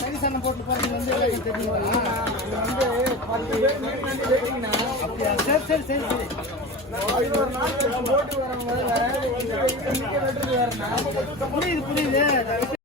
சரி போட்டு போறது வந்து அப்படியா? சரி சரி சரி சரி. புரியுது புரியுது.